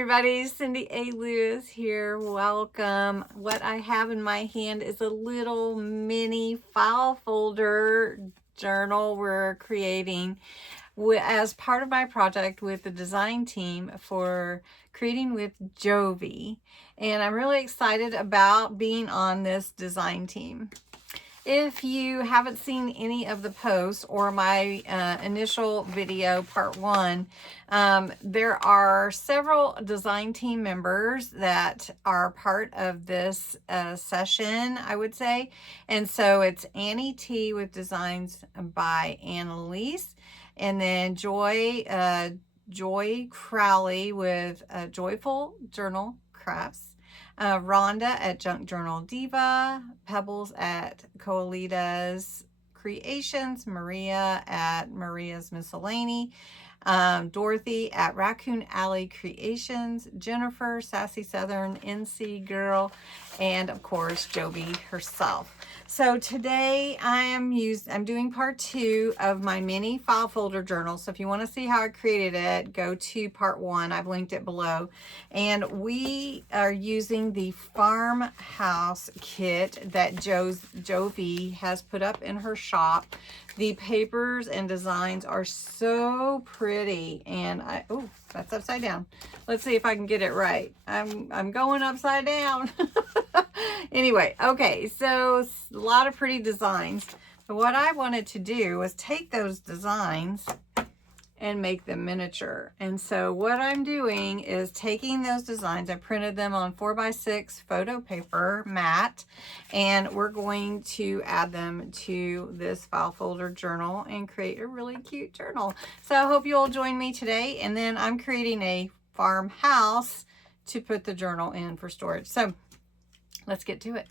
everybody, Cindy A. Lewis here. Welcome. What I have in my hand is a little mini file folder journal we're creating as part of my project with the design team for creating with Jovi. And I'm really excited about being on this design team. If you haven't seen any of the posts or my initial video, part 1, there are several design team members that are part of this session, I would say. And so it's Annie T with Designs by Anneliese, and then Joy Crowley with Joyful Journal Crafts. Rhonda at Junk Journal Diva, Pebbles at Coalita's Creations, Maria at Maria's Miscellany, Dorothy at Raccoon Alley Creations, Jennifer, Sassy Southern NC Girl, and of course Jovi herself. So today I'm doing part 2 of my mini file folder journal. So if you want to see how I created it, go to part 1. I've linked it below. And we are using the Farmhouse kit that Jovi has put up in her shop. The papers and designs are so pretty, and oh, that's upside down. Let's see if I can get it right. I'm going upside down. Anyway, okay, so a lot of pretty designs. But what I wanted to do was take those designs and make them miniature. And so what I'm doing is taking those designs, I printed them on 4x6 photo paper matte, and we're going to add them to this file folder journal and create a really cute journal. So I hope you all join me today, and then I'm creating a farmhouse to put the journal in for storage. So let's get to it.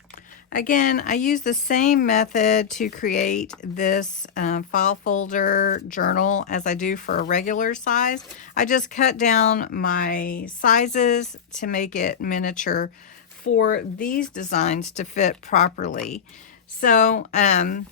Again, I use the same method to create this file folder journal as I do for a regular size. I just cut down my sizes to make it miniature for these designs to fit properly. So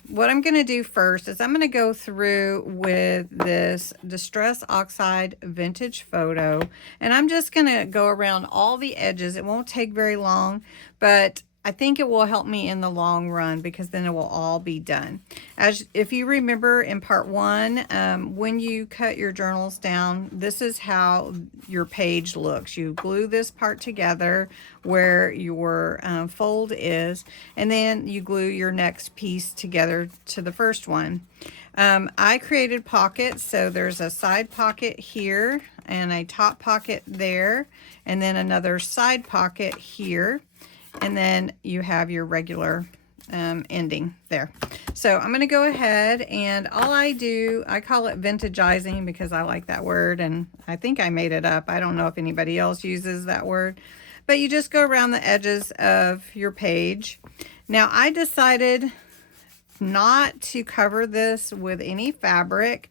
what I'm going to do first is I'm going to go through with this Distress Oxide Vintage Photo, and I'm just going to go around all the edges. It won't take very long, but I think it will help me in the long run because then it will all be done. If you remember in part 1, when you cut your journals down, this is how your page looks. You glue this part together where your fold is, and then you glue your next piece together to the first one. I created pockets, so there's a side pocket here and a top pocket there, and then another side pocket here. And then you have your regular ending there. So I'm going to go ahead, and all I do, I call it vintagizing because I like that word, and I think I made it up. I don't know if anybody else uses that word. But you just go around the edges of your page. Now I decided not to cover this with any fabric,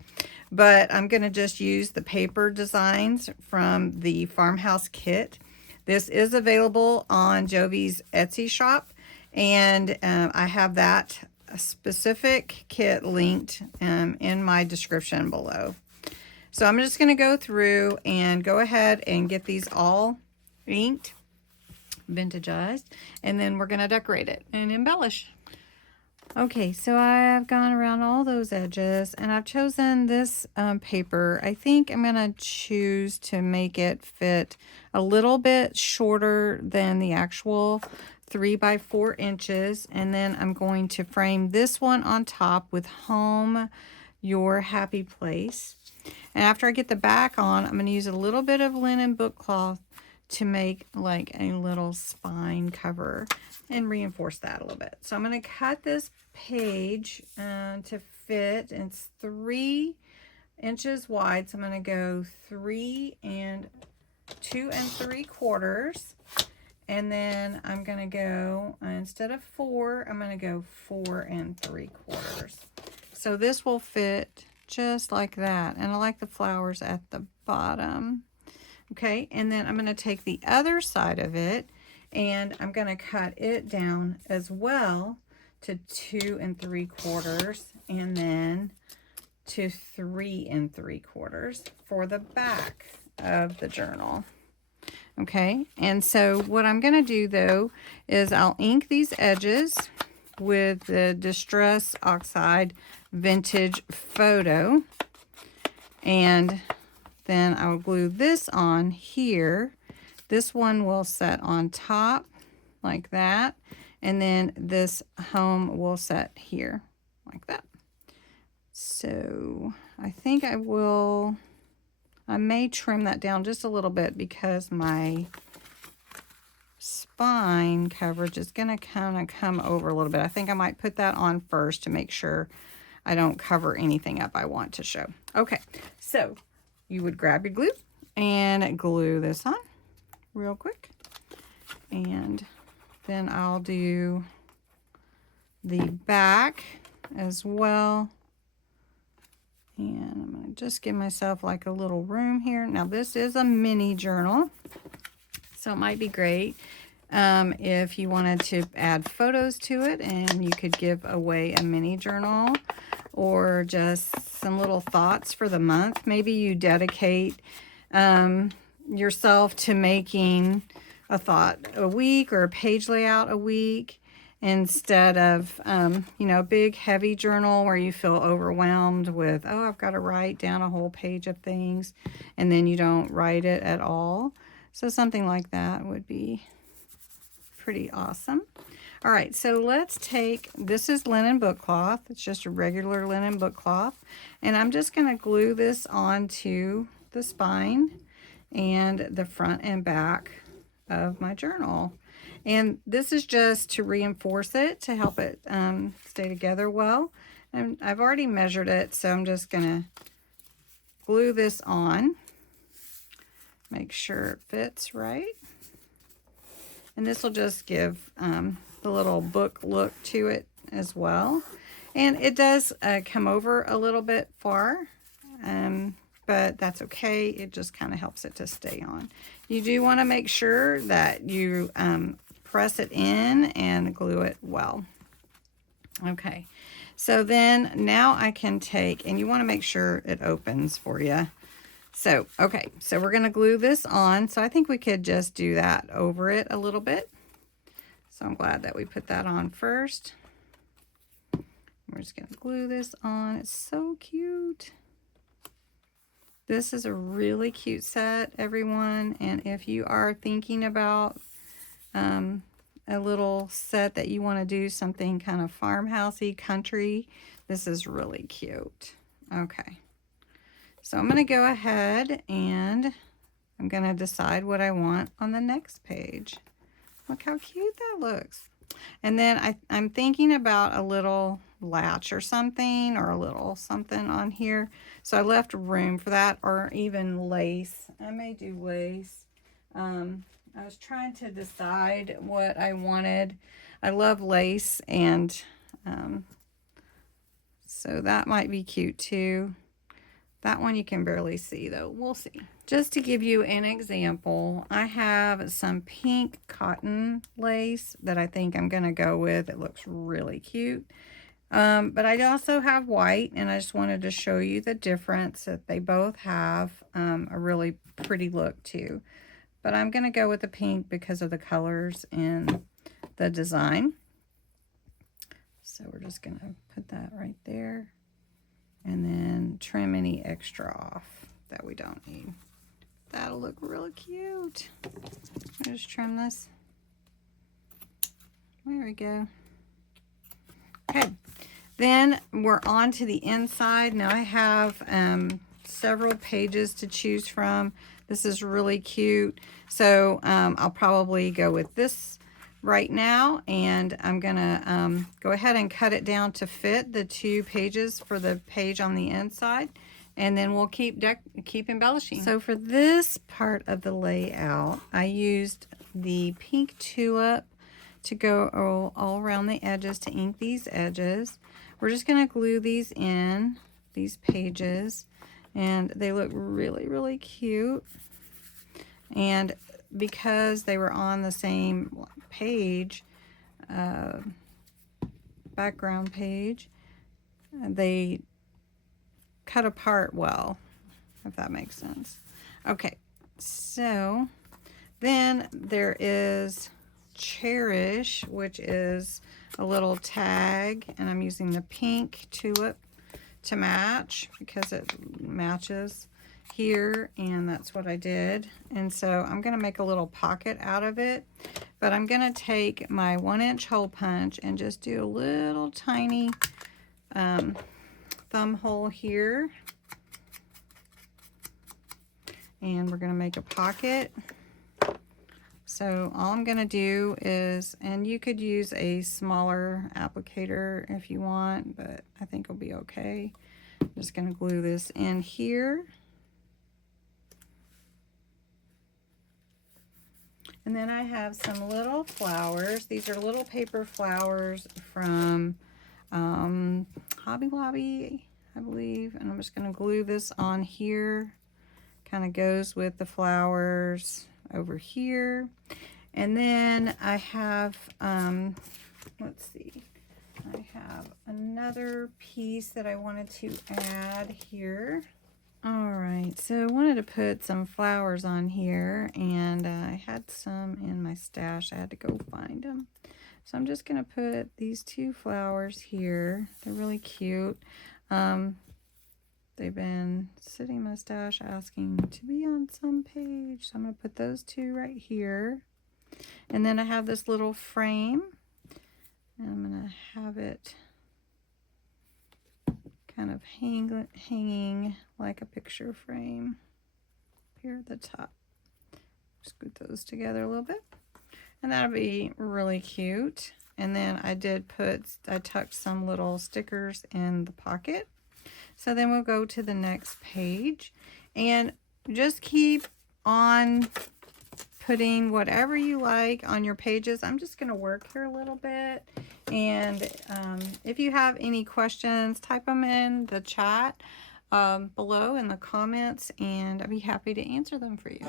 but I'm going to just use the paper designs from the Farmhouse kit. This is available on Jovi's Etsy shop, and I have that specific kit linked in my description below. So I'm just going to go through and go ahead and get these all inked, vintagized, and then we're going to decorate it and embellish. Okay, so I've gone around all those edges, and I've chosen this paper. I think I'm going to choose to make it fit a little bit shorter than the actual 3 by 4 inches, and then I'm going to frame this one on top with Home Your Happy Place. And after I get the back on, I'm going to use a little bit of linen book cloth to make like a little spine cover and reinforce that a little bit. So I'm going to cut this page to fit. It's 3 inches wide, so I'm going to go 3 and 2 3/4, and then I'm going to go instead of 4, I'm going to go 4 3/4. So this will fit just like that, and I like the flowers at the bottom. Okay, and then I'm going to take the other side of it, and I'm going to cut it down as well to 2 3/4, and then to 3 3/4 for the back of the journal. Okay, and so what I'm going to do though is I'll ink these edges with the Distress Oxide Vintage Photo, and then I'll glue this on here. This one will set on top like that, and then this home will set here like that. So I think I may trim that down just a little bit because my spine coverage is going to kind of come over a little bit. I think I might put that on first to make sure I don't cover anything up I want to show. Okay, so you would grab your glue and glue this on real quick. And then I'll do the back as well. And I'm going to just give myself like a little room here. Now this is a mini journal, so it might be great if you wanted to add photos to it, and you could give away a mini journal or just some little thoughts for the month. Maybe you dedicate yourself to making a thought a week or a page layout a week, instead of, you know, a big heavy journal where you feel overwhelmed with, oh, I've got to write down a whole page of things, and then you don't write it at all. So something like that would be pretty awesome. All right, so let's take, this is linen book cloth. It's just a regular linen book cloth. And I'm just going to glue this onto the spine and the front and back of my journal. And this is just to reinforce it, to help it stay together well. And I've already measured it, so I'm just going to glue this on. Make sure it fits right. And this will just give the little book look to it as well. And it does come over a little bit far, but that's okay. It just kind of helps it to stay on. You do want to make sure that you press it in and glue it well. Okay, so then now I can take, and you want to make sure it opens for you. So, okay, so we're going to glue this on. So I think we could just do that over it a little bit. So I'm glad that we put that on first. We're just going to glue this on. It's so cute. This is a really cute set, everyone. And if you are thinking about a little set that you want to do something kind of farmhousey, country, this is really cute. Okay. So I'm going to go ahead and I'm going to decide what I want on the next page. Look how cute that looks. And then I'm thinking about a little latch or something, or a little something on here. So I left room for that, or even lace. I may do lace. I was trying to decide what I wanted. I love lace, and so that might be cute too. That one you can barely see though. We'll see. Just to give you an example, I have some pink cotton lace that I think I'm going to go with. It looks really cute. But I also have white, and I just wanted to show you the difference, that they both have a really pretty look too. But I'm going to go with the pink because of the colors and the design. So we're just going to put that right there. And then trim any extra off that we don't need. That'll look really cute. I'll just trim this. There we go. Okay, then we're on to the inside. Now I have several pages to choose from. This is really cute. So I'll probably go with this right now, and I'm gonna go ahead and cut it down to fit the 2 pages for the page on the inside, and then we'll keep embellishing. So for this part of the layout, I used the pink tulip to go all around the edges to ink these edges. We're just gonna glue these in, these pages, and they look really, really cute. And because they were on the same page, background page, they cut apart well, if that makes sense. Okay, so Then there is Cherish, which is a little tag, and I'm using the pink tulip to match because it matches here, and that's what I did. And so I'm going to make a little pocket out of it, but I'm going to take my 1-inch hole punch and just do a little tiny thumb hole here, and we're going to make a pocket. So all I'm going to do is, and you could use a smaller applicator if you want, but I think it'll be okay. I'm just going to glue this in here. And then I have some little flowers. These are little paper flowers from Hobby Lobby, I believe. And I'm just going to glue this on here. Kind of goes with the flowers over here. And then I have, let's see, I have another piece that I wanted to add here. All right, so I wanted to put some flowers on here, and I had some in my stash. I had to go find them. So I'm just going to put these 2 flowers here. They're really cute. They've been sitting in my stash asking to be on some page. So I'm going to put those 2 right here. And then I have this little frame. And I'm going to have it kind of hanging like a picture frame here at the top. Just put those together a little bit. And that'll be really cute. And then I tucked some little stickers in the pocket. So then we'll go to the next page, and just keep on putting whatever you like on your pages. I'm just going to work here a little bit, and if you have any questions, type them in the chat below in the comments, and I'll be happy to answer them for you.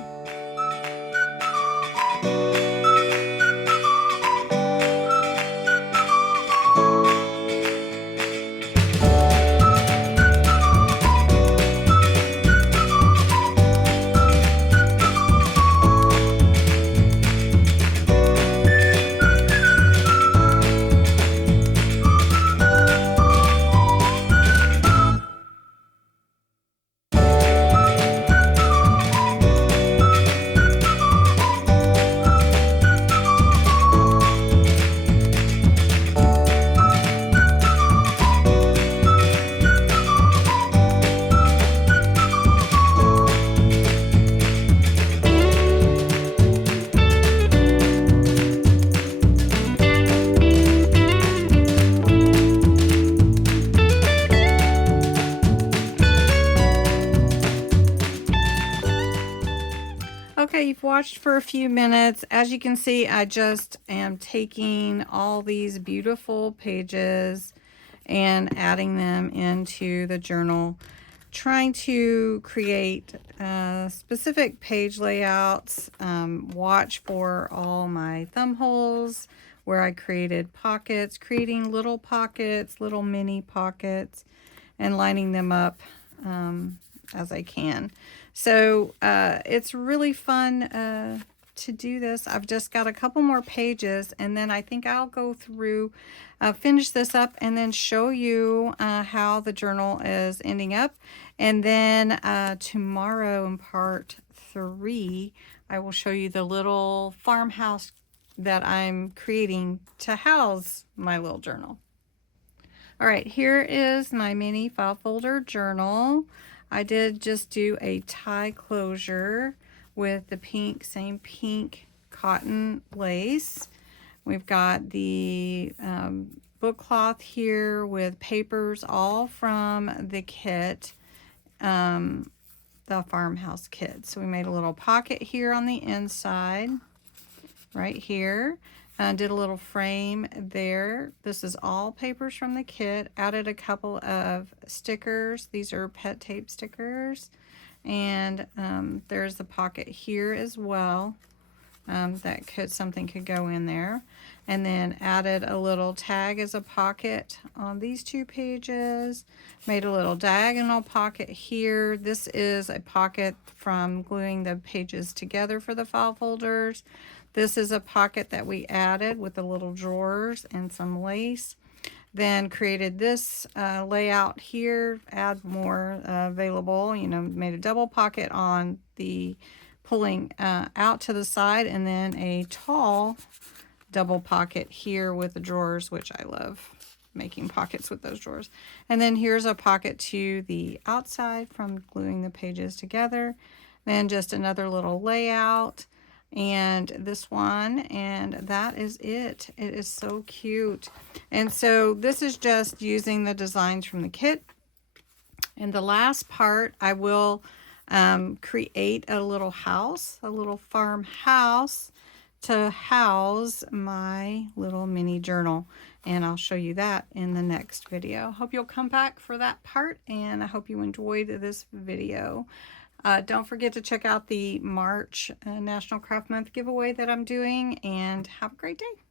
Okay, you've watched for a few minutes. As you can see, I just am taking all these beautiful pages and adding them into the journal, trying to create specific page layouts. Watch for all my thumb holes where I created pockets, creating little pockets, little mini pockets, and lining them up as I can. So it's really fun to do this. I've just got a couple more pages, and then I think I'll go through, finish this up, and then show you how the journal is ending up. And then tomorrow in part 3, I will show you the little farmhouse that I'm creating to house my little journal. All right, here is my mini file folder journal. I did just do a tie closure with the same pink cotton lace. We've got the book cloth here with papers, all from the kit, the Farmhouse kit. So we made a little pocket here on the inside, right here. Did a little frame there. This is all papers from the kit. Added a couple of stickers. These are pet tape stickers. And there's the pocket here as well. something could go in there. And then added a little tag as a pocket on these 2 pages. Made a little diagonal pocket here. This is a pocket from gluing the pages together for the file folders. This is a pocket that we added with the little drawers and some lace. Then created this layout here, add more available, you know, made a double pocket on the pulling out to the side, and then a tall double pocket here with the drawers, which I love making pockets with those drawers. And then here's a pocket to the outside from gluing the pages together. Then just another little layout, and this one, and that is it. It is so cute. And so this is just using the designs from the kit. And the last part, I will create a little house, a little farmhouse to house my little mini journal, and I'll show you that in the next video. Hope you'll come back for that part, and I hope you enjoyed this video. Don't forget to check out the March National Craft Month giveaway that I'm doing, and have a great day.